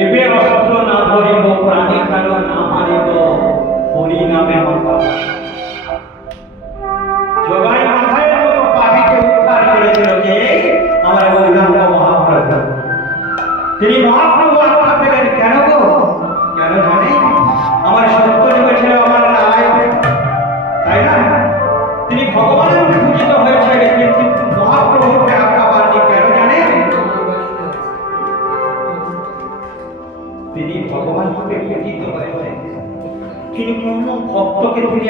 এবে অস্ত্র না ধরিব, প্রাণী কারও না মারিব হরি নামে মাতা জগাই মাথায় মতো পাখিকে উদ্ধার করেছিল কে? আমার গৌরাঙ্গ মহাপ্রভু। তিনি মহাপ্রভু আত্মা পেলেন, কেন গো? কেন জানে? আমার সত্য যুগে ছিল আমার নারায়ণ তাই না? তিনি ভগবানের ভগবান রূপে পূজিত হয়েছে তিনি কোনো ভক্তকে তিনি